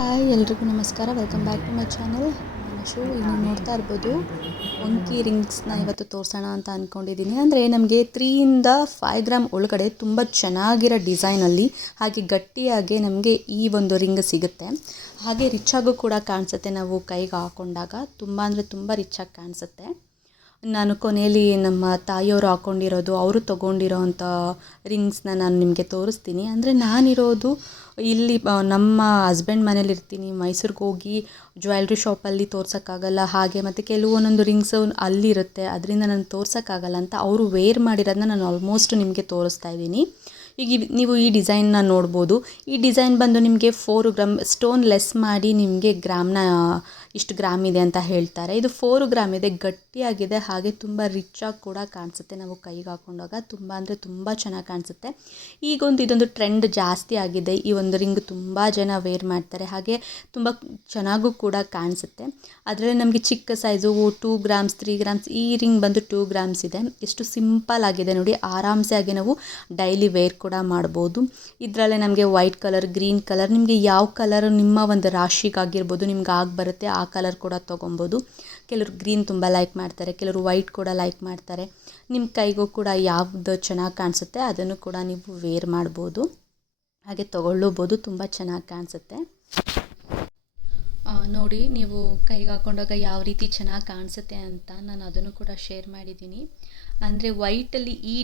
Hi ಎಲ್ರಿಗೂ ನಮಸ್ಕಾರ. Welcome back to my channel. ನಾನು ಇಲ್ಲಿ ನೋಡ್ತಾ ಇರ್ಬೋದು ಒಂಕಿ ರಿಂಗ್ಸ್ನ ಇವತ್ತು ತೋರಿಸೋಣ ಅಂತ ಅಂದ್ಕೊಂಡಿದ್ದೀನಿ. ಅಂದರೆ ನಮಗೆ 3-5 ಗ್ರಾಮ್ ಒಳಗಡೆ ತುಂಬ ಚೆನ್ನಾಗಿರೋ ಡಿಸೈನಲ್ಲಿ ಹಾಗೆ ಗಟ್ಟಿಯಾಗಿ ನಮಗೆ ಈ ಒಂದು ರಿಂಗ್ ಸಿಗುತ್ತೆ. ಹಾಗೆ ರಿಚ್ಚಾಗೂ ಕೂಡ ಕಾಣಿಸುತ್ತೆ. ನಾವು ಕೈಗೆ ಹಾಕ್ಕೊಂಡಾಗ ತುಂಬ ಅಂದರೆ ತುಂಬ ರಿಚ್ಚಾಗಿ ಕಾಣಿಸುತ್ತೆ. ನಾನು ಕೊನೆಯಲ್ಲಿ ನಮ್ಮ ತಾಯಿಯವರು ಹಾಕ್ಕೊಂಡಿರೋದು, ಅವರು ತೊಗೊಂಡಿರೋ ಅಂಥ ರಿಂಗ್ಸ್ನ ನಾನು ನಿಮಗೆ ತೋರಿಸ್ತೀನಿ. ಅಂದರೆ ನಾನಿರೋದು ಇಲ್ಲಿ ನಮ್ಮ ಹಸ್ಬೆಂಡ್ ಮನೇಲಿ ಇರ್ತೀನಿ. ಮೈಸೂರಿಗೆ ಹೋಗಿ ಜ್ಯುವೆಲ್ರಿ ಶಾಪಲ್ಲಿ ತೋರ್ಸೋಕ್ಕಾಗಲ್ಲ. ಹಾಗೆ ಮತ್ತು ಕೆಲವೊಂದೊಂದು ರಿಂಗ್ಸು ಅಲ್ಲಿರುತ್ತೆ, ಅದರಿಂದ ನಾನು ತೋರ್ಸೋಕ್ಕಾಗಲ್ಲ ಅಂತ ಅವರು ವೇರ್ ಮಾಡಿರೋದನ್ನ ನಾನು ಆಲ್ಮೋಸ್ಟ್ ನಿಮಗೆ ತೋರಿಸ್ತಾ ಇದ್ದೀನಿ. ಈಗ ನೀವು ಈ ಡಿಸೈನ್ನ ನೋಡ್ಬೋದು. ಈ ಡಿಸೈನ್ ಬಂದು ನಿಮಗೆ 4 ಗ್ರಾಮ್ ಸ್ಟೋನ್ ಲೆಸ್ ಮಾಡಿ ನಿಮಗೆ ಗ್ರಾಮ್ನ ಇಷ್ಟು ಗ್ರಾಮ್ ಇದೆ ಅಂತ ಹೇಳ್ತಾರೆ. ಇದು 4 ಗ್ರಾಮ್ ಇದೆ, ಗಟ್ಟಿಯಾಗಿದೆ, ಹಾಗೆ ತುಂಬ ರಿಚ್ಚಾಗಿ ಕೂಡ ಕಾಣಿಸುತ್ತೆ. ನಾವು ಕೈಗೆ ಹಾಕೊಂಡಾಗ ತುಂಬ ಅಂದರೆ ತುಂಬ ಚೆನ್ನಾಗಿ ಕಾಣಿಸುತ್ತೆ. ಇದೊಂದು ಟ್ರೆಂಡ್ ಜಾಸ್ತಿ ಆಗಿದೆ. ಈ ಒಂದು ರಿಂಗ್ ತುಂಬ ಜನ ವೇರ್ ಮಾಡ್ತಾರೆ, ಹಾಗೆ ತುಂಬ ಚೆನ್ನಾಗೂ ಕೂಡ ಕಾಣಿಸುತ್ತೆ. ಅದರಲ್ಲಿ ನಮಗೆ ಚಿಕ್ಕ ಸೈಜು 2 ಗ್ರಾಮ್ಸ್ 3 ಗ್ರಾಮ್ಸ್ ಈ ರಿಂಗ್ ಬಂದು 2 ಗ್ರಾಮ್ಸ್ ಇದೆ. ಎಷ್ಟು ಸಿಂಪಲ್ ಆಗಿದೆ ನೋಡಿ. ಆರಾಮ್ಸೆ ಆಗಿ ನಾವು ಡೈಲಿ ವೇರ್ ಕೂಡ ಮಾಡ್ಬೋದು. ಇದರಲ್ಲೇ ನಮಗೆ ವೈಟ್ ಕಲರ್, ಗ್ರೀನ್ ಕಲರ್, ನಿಮಗೆ ಯಾವ ಕಲರ್ ನಿಮ್ಮ ಒಂದು ರಾಶಿಗಾಗಿರ್ಬೋದು ನಿಮ್ಗೆ ಆಗಿ ಬರುತ್ತೆ ಆ ಕಲರ್ ಕೂಡ ತೊಗೊಬೋದು. ಕೆಲವರು ಗ್ರೀನ್ ತುಂಬ ಲೈಕ್ ಮಾಡ್ತಾರೆ, ಕೆಲವರು ವೈಟ್ ಕೂಡ ಲೈಕ್ ಮಾಡ್ತಾರೆ. ನಿಮ್ಮ ಕೈಗೂ ಕೂಡ ಯಾವ್ದು ಚೆನ್ನಾಗಿ ಕಾಣಿಸುತ್ತೆ ಅದನ್ನು ಕೂಡ ನೀವು ವೇರ್ ಮಾಡ್ಬೋದು, ಹಾಗೆ ತೊಗೊಳ್ಳಬೋದು. ತುಂಬ ಚೆನ್ನಾಗಿ ಕಾಣಿಸುತ್ತೆ. ನೋಡಿ, ನೀವು ಕೈಗೆ ಹಾಕೊಂಡಾಗ ಯಾವ ರೀತಿ ಚೆನ್ನಾಗಿ ಕಾಣಿಸುತ್ತೆ ಅಂತ ನಾನು ಅದನ್ನು ಕೂಡ ಶೇರ್ ಮಾಡಿದ್ದೀನಿ. ಅಂದರೆ ವೈಟಲ್ಲಿ ಈ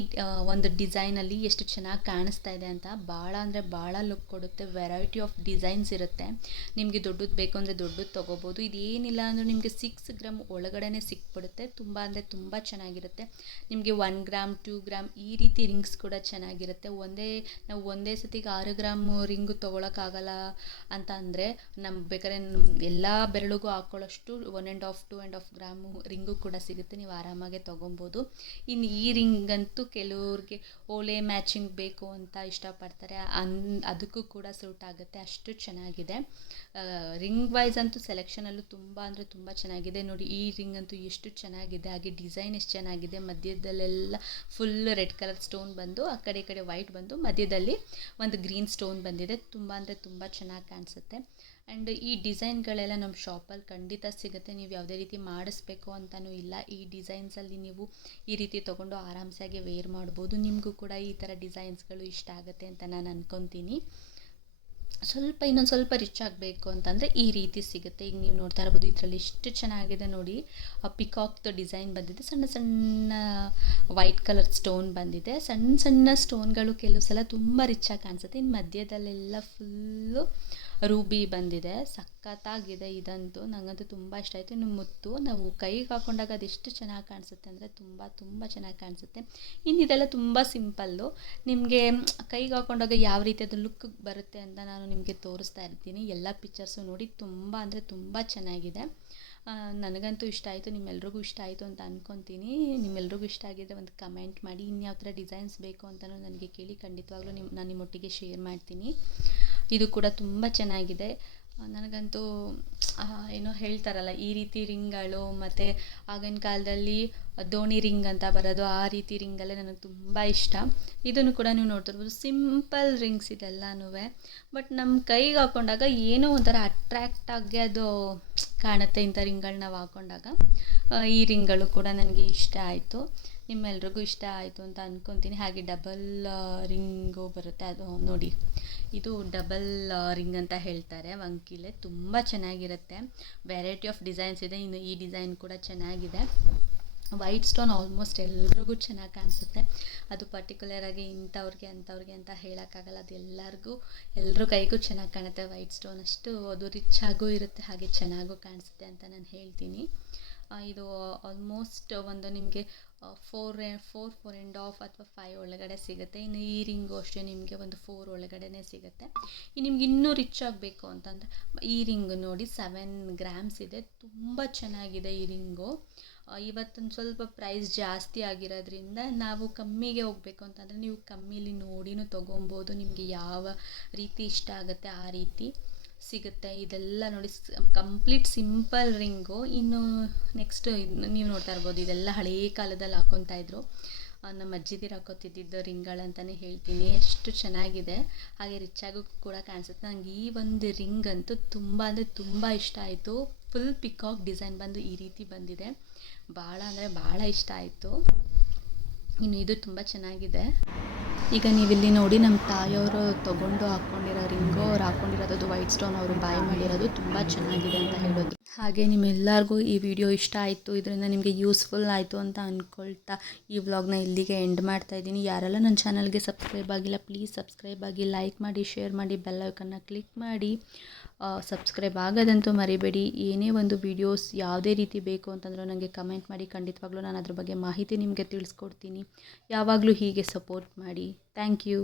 ಒಂದು ಡಿಸೈನಲ್ಲಿ ಎಷ್ಟು ಚೆನ್ನಾಗಿ ಕಾಣಿಸ್ತಾ ಇದೆ ಅಂತ. ಭಾಳ ಅಂದರೆ ಭಾಳ ಲುಕ್ ಕೊಡುತ್ತೆ. ವೆರೈಟಿ ಆಫ್ ಡಿಸೈನ್ಸ್ ಇರುತ್ತೆ. ನಿಮಗೆ ದೊಡ್ಡದು ಬೇಕು ಅಂದರೆ ದೊಡ್ಡದು ತೊಗೋಬೋದು. ಇದೇನಿಲ್ಲ ಅಂದರೆ ನಿಮಗೆ 6 ಗ್ರಾಮ್ ಒಳಗಡೆ ಸಿಕ್ಬಿಡುತ್ತೆ. ತುಂಬ ಅಂದರೆ ತುಂಬ ಚೆನ್ನಾಗಿರುತ್ತೆ. ನಿಮಗೆ 1 ಗ್ರಾಮ್ 2 ಗ್ರಾಮ್ ಈ ರೀತಿ ರಿಂಗ್ಸ್ ಕೂಡ ಚೆನ್ನಾಗಿರುತ್ತೆ. ನಾವು ಒಂದೇ ಸತಿಗೆ 6 ಗ್ರಾಮ್ ರಿಂಗು ತೊಗೊಳಕ್ಕಾಗಲ್ಲ ಅಂತ ಅಂದರೆ ಬೇಕಾದ್ರೆ ಎಲ್ಲ ಬೆರಳಿಗೂ ಹಾಕ್ಕೊಳ್ಳೋಷ್ಟು 1.5-2.5 ಗ್ರಾಮು ರಿಂಗು ಕೂಡ ಸಿಗುತ್ತೆ. ನೀವು ಆರಾಮಾಗೆ ತೊಗೊಬೋದು. ಇನ್ನು ಈ ರಿಂಗಂತೂ ಕೆಲವ್ರಿಗೆ ಓಲೆ ಮ್ಯಾಚಿಂಗ್ ಬೇಕು ಅಂತ ಇಷ್ಟಪಡ್ತಾರೆ. ಅದಕ್ಕೂ ಕೂಡ ಸೂಟ್ ಆಗುತ್ತೆ, ಅಷ್ಟು ಚೆನ್ನಾಗಿದೆ. ರಿಂಗ್ ವೈಸ್ ಅಂತೂ ಸೆಲೆಕ್ಷನಲ್ಲೂ ತುಂಬ ಅಂದರೆ ತುಂಬ ಚೆನ್ನಾಗಿದೆ. ನೋಡಿ, ಈ ರಿಂಗ್ ಅಂತೂ ಎಷ್ಟು ಚೆನ್ನಾಗಿದೆ, ಹಾಗೆ ಡಿಸೈನ್ ಎಷ್ಟು ಚೆನ್ನಾಗಿದೆ. ಮಧ್ಯದಲ್ಲೆಲ್ಲ ಫುಲ್ ರೆಡ್ ಕಲರ್ ಸ್ಟೋನ್ ಬಂದು, ಆ ಕಡೆ ಈ ಕಡೆ ವೈಟ್ ಬಂದು, ಮಧ್ಯದಲ್ಲಿ ಒಂದು ಗ್ರೀನ್ ಸ್ಟೋನ್ ಬಂದಿದೆ. ತುಂಬ ಅಂದರೆ ತುಂಬ ಚೆನ್ನಾಗಿ ಕಾಣಿಸುತ್ತೆ. ಆ್ಯಂಡ್ ಈ ಡಿಸೈನ್ಗಳೆಲ್ಲ ನಮ್ಮ ಶಾಪಲ್ಲಿ ಖಂಡಿತ ಸಿಗುತ್ತೆ. ನೀವು ಯಾವುದೇ ರೀತಿ ಮಾಡಿಸ್ಬೇಕು ಅಂತಲೂ ಇಲ್ಲ. ಈ ಡಿಸೈನ್ಸಲ್ಲಿ ನೀವು ಈ ರೀತಿ ತೊಗೊಂಡು ಆರಾಮ್ಸಾಗಿ ವೇರ್ ಮಾಡ್ಬೋದು. ನಿಮಗೂ ಕೂಡ ಈ ಥರ ಡಿಸೈನ್ಸ್ಗಳು ಇಷ್ಟ ಆಗುತ್ತೆ ಅಂತ ನಾನು ಅಂದ್ಕೊತೀನಿ. ಇನ್ನೊಂದು ಸ್ವಲ್ಪ ರಿಚ್ ಆಗಬೇಕು ಅಂತಂದರೆ ಈ ರೀತಿ ಸಿಗುತ್ತೆ. ಈಗ ನೀವು ನೋಡ್ತಾ ಇರ್ಬೋದು, ಇದರಲ್ಲಿ ಎಷ್ಟು ಚೆನ್ನಾಗಿದೆ ನೋಡಿ. ಪಿಕಾಕ್ದು ಡಿಸೈನ್ ಬಂದಿದೆ, ಸಣ್ಣ ಸಣ್ಣ ವೈಟ್ ಕಲರ್ ಸ್ಟೋನ್ ಬಂದಿದೆ. ಸಣ್ಣ ಸಣ್ಣ ಸ್ಟೋನ್ಗಳು ಕೆಲವು ಸಲ ತುಂಬ ರಿಚ್ಚಾಗಿ ಕಾಣಿಸುತ್ತೆ. ಇನ್ನು ಮಧ್ಯದಲ್ಲೆಲ್ಲ ಫುಲ್ಲು ರೂಬಿ ಬಂದಿದೆ. ಸಖತ್ತಾಗಿದೆ ಇದಂತೂ, ನನಗಂತೂ ತುಂಬ ಇಷ್ಟ ಆಯಿತು. ಇನ್ನು ಮುತ್ತು ನಾವು ಕೈಗೆ ಹಾಕೊಂಡಾಗ ಅದೆಷ್ಟು ಚೆನ್ನಾಗಿ ಕಾಣಿಸುತ್ತೆ ಅಂದರೆ ತುಂಬ ತುಂಬ ಚೆನ್ನಾಗಿ ಕಾಣಿಸುತ್ತೆ. ಇನ್ನು ಇದೆಲ್ಲ ತುಂಬ ಸಿಂಪಲ್ಲು. ನಿಮಗೆ ಕೈಗೆ ಹಾಕೊಂಡಾಗ ಯಾವ ರೀತಿ ಅದು ಲುಕ್ ಬರುತ್ತೆ ಅಂತ ನಾನು ನಿಮಗೆ ತೋರಿಸ್ತಾ ಇರ್ತೀನಿ. ಎಲ್ಲ ಪಿಕ್ಚರ್ಸು ನೋಡಿ, ತುಂಬ ಅಂದರೆ ತುಂಬ ಚೆನ್ನಾಗಿದೆ. ನನಗಂತೂ ಇಷ್ಟ ಆಯಿತು, ನಿಮ್ಮೆಲ್ರಿಗೂ ಇಷ್ಟ ಆಯಿತು ಅಂತ ಅಂದ್ಕೊತೀನಿ. ನಿಮ್ಮೆಲ್ರಿಗೂ ಇಷ್ಟ ಆಗಿದ್ದರೆ ಒಂದು ಕಮೆಂಟ್ ಮಾಡಿ. ಇನ್ಯಾವ ಥರ ಡಿಸೈನ್ಸ್ ಬೇಕು ಅಂತಲೂ ನನಗೆ ಕೇಳಿ, ಖಂಡಿತವಾಗ್ಲೂ ನಾನು ನಿಮ್ಮೊಟ್ಟಿಗೆ ಶೇರ್ ಮಾಡ್ತೀನಿ. ಇದು ಕೂಡ ತುಂಬ ಚೆನ್ನಾಗಿದೆ. ನನಗಂತೂ ಏನೋ ಹೇಳ್ತಾರಲ್ಲ, ಈ ರೀತಿ ರಿಂಗ್ಗಳು ಮತ್ತು ಆಗಿನ ಕಾಲದಲ್ಲಿ ದೋಣಿ ರಿಂಗ್ ಅಂತ ಬರೋದು, ಆ ರೀತಿ ರಿಂಗಲ್ಲೇ ನನಗೆ ತುಂಬ ಇಷ್ಟ. ಇದನ್ನು ಕೂಡ ನೀವು ನೋಡ್ತಿರ್ಬೋದು, ಸಿಂಪಲ್ ರಿಂಗ್ಸ್ ಇದೆಲ್ಲನೂ. ಬಟ್ ನಮ್ಮ ಕೈಗೆ ಹಾಕೊಂಡಾಗ ಏನೋ ಒಂಥರ ಅಟ್ರ್ಯಾಕ್ಟಾಗಿ ಅದು ಕಾಣುತ್ತೆ. ಇಂಥ ರಿಂಗ್ಗಳು ನಾವು ಹಾಕೊಂಡಾಗ ಈ ರಿಂಗ್ಗಳು ಕೂಡ ನನಗೆ ಇಷ್ಟ ಆಯಿತು. ನಿಮ್ಮೆಲ್ರಿಗೂ ಇಷ್ಟ ಆಯಿತು ಅಂತ ಅಂದ್ಕೊತೀನಿ. ಹಾಗೆ ಡಬಲ್ ರಿಂಗು ಬರುತ್ತೆ, ಅದು ನೋಡಿ, ಇದು ಡಬಲ್ ರಿಂಗ್ ಅಂತ ಹೇಳ್ತಾರೆ ವಂಕಿಲೆ. ತುಂಬ ಚೆನ್ನಾಗಿರುತ್ತೆ. ವೆರೈಟಿ ಆಫ್ ಡಿಸೈನ್ಸ್ ಇದೆ. ಇನ್ನು ಈ ಡಿಸೈನ್ ಕೂಡ ಚೆನ್ನಾಗಿದೆ. ವೈಟ್ ಸ್ಟೋನ್ ಆಲ್ಮೋಸ್ಟ್ ಎಲ್ರಿಗೂ ಚೆನ್ನಾಗಿ ಕಾಣಿಸುತ್ತೆ. ಅದು ಪರ್ಟಿಕ್ಯುಲರಾಗಿ ಇಂಥವ್ರಿಗೆ ಅಂಥವ್ರಿಗೆ ಅಂತ ಹೇಳೋಕ್ಕಾಗಲ್ಲ. ಅದು ಎಲ್ಲರ ಕೈಗೂ ಚೆನ್ನಾಗಿ ಕಾಣುತ್ತೆ. ವೈಟ್ ಸ್ಟೋನ್ ಅಷ್ಟು ಅದು ರಿಚ್ಚಾಗೂ ಇರುತ್ತೆ, ಹಾಗೆ ಚೆನ್ನಾಗೂ ಕಾಣಿಸುತ್ತೆ ಅಂತ ನಾನು ಹೇಳ್ತೀನಿ. ಇದು ಆಲ್ಮೋಸ್ಟ್ ಒಂದು ನಿಮಗೆ 4.5 ಅಥವಾ 5 ಒಳಗಡೆ ಸಿಗುತ್ತೆ. ಇನ್ನು ಈ ರಿಂಗು ಅಷ್ಟೇ ನಿಮಗೆ ಒಂದು 4 ಒಳಗಡೆ ಸಿಗುತ್ತೆ. ನಿಮ್ಗೆ ಇನ್ನೂ ರಿಚ್ ಆಗಬೇಕು ಅಂತಂದರೆ ಈ ರಿಂಗ್ ನೋಡಿ 7 ಗ್ರಾಮ್ಸ್ ಇದೆ. ತುಂಬ ಚೆನ್ನಾಗಿದೆ ಈ ರಿಂಗು. ಇವತ್ತೊಂದು ಸ್ವಲ್ಪ ಪ್ರೈಸ್ ಜಾಸ್ತಿ ಆಗಿರೋದ್ರಿಂದ ನಾವು ಕಮ್ಮಿಗೆ ಹೋಗಬೇಕು ಅಂತಂದರೆ ನೀವು ಕಮ್ಮಿಲಿ ನೋಡಿನೂ ತೊಗೊಬೋದು. ನಿಮಗೆ ಯಾವ ರೀತಿ ಇಷ್ಟ ಆಗುತ್ತೆ ಆ ರೀತಿ ಸಿಗುತ್ತೆ. ಇದೆಲ್ಲ ನೋಡಿ, ಕಂಪ್ಲೀಟ್ ಸಿಂಪಲ್ ರಿಂಗು. ಇನ್ನು ನೆಕ್ಸ್ಟ್ ನೀವು ನೋಡ್ತಾ ಇರ್ಬೋದು, ಇದೆಲ್ಲ ಹಳೇ ಕಾಲದಲ್ಲಿ ಹಾಕ್ಕೊತಾ ಇದ್ರು. ನಮ್ಮ ಅಜ್ಜಿದಿರು ಹಾಕೋತಿದ್ದಿದ್ದು ರಿಂಗ್ಗಳಂತಲೇ ಹೇಳ್ತೀನಿ. ಎಷ್ಟು ಚೆನ್ನಾಗಿದೆ, ಹಾಗೆ ರಿಚ್ಚಾಗೂ ಕೂಡ ಕಾಣಿಸುತ್ತೆ. ನನಗೆ ಈ ಒಂದು ರಿಂಗ್ ಅಂತೂ ತುಂಬ ಅಂದರೆ ತುಂಬ ಇಷ್ಟ ಆಯಿತು. ಫುಲ್ ಪಿಕಾಕ್ ಡಿಸೈನ್ ಬಂದು ಈ ರೀತಿ ಬಂದಿದೆ. ಭಾಳ ಅಂದರೆ ಭಾಳ ಇಷ್ಟ ಆಯಿತು. ಇನ್ನು ಇದು ತುಂಬ ಚೆನ್ನಾಗಿದೆ. ಈಗ ನೀವಿಲ್ಲಿ ನೋಡಿ ನಮ್ಮ ತಾಯಿಯವರು ತೊಗೊಂಡು ಹಾಕ್ಕೊಂಡಿರೋ ರಿಂಗು, ಅವ್ರು ಹಾಕ್ಕೊಂಡಿರೋದು ವೈಟ್ ಸ್ಟೋನ್, ಅವರು ಬಾಯ್ ಮಾಡಿರೋದು ತುಂಬ ಚೆನ್ನಾಗಿದೆ ಅಂತ ಹೇಳಿದ್ರು. ಹಾಗೆ ನಿಮ್ಮೆಲ್ಲರಿಗೂ ಈ ವಿಡಿಯೋ ಇಷ್ಟ ಆಯಿತು, ಇದರಿಂದ ನಿಮಗೆ ಯೂಸ್ಫುಲ್ ಆಯಿತು ಅಂತ ಅಂದ್ಕೊಳ್ತಾ ಈ ವ್ಲಾಗ್ನ ಇಲ್ಲಿಗೆ ಎಂಡ್ ಮಾಡ್ತಾಯಿದ್ದೀನಿ. ಯಾರೆಲ್ಲ ನನ್ನ ಚಾನಲ್ಗೆ ಸಬ್ಸ್ಕ್ರೈಬ್ ಆಗಿಲ್ಲ ಪ್ಲೀಸ್ ಸಬ್ಸ್ಕ್ರೈಬ್ ಆಗಿ, ಲೈಕ್ ಮಾಡಿ, ಶೇರ್ ಮಾಡಿ, ಬೆಲ್ ಐಕನ್ನ ಕ್ಲಿಕ್ ಮಾಡಿ. ಸಬ್ಸ್ಕ್ರೈಬ್ ಆಗೋದಂತೂ ಮರಿಬೇಡಿ. ಏನೇ ಒಂದು ವೀಡಿಯೋಸ್ ಯಾವುದೇ ರೀತಿ ಬೇಕು ಅಂತಂದರೂ ನನಗೆ ಕಮೆಂಟ್ ಮಾಡಿ, ಖಂಡಿತವಾಗ್ಲೂ ನಾನು ಅದ್ರ ಬಗ್ಗೆ ಮಾಹಿತಿ ನಿಮಗೆ ತಿಳಿಸ್ಕೊಡ್ತೀನಿ. ಯಾವಾಗಲೂ ಹೀಗೆ ಸಪೋರ್ಟ್ ಮಾಡಿ. Thank you.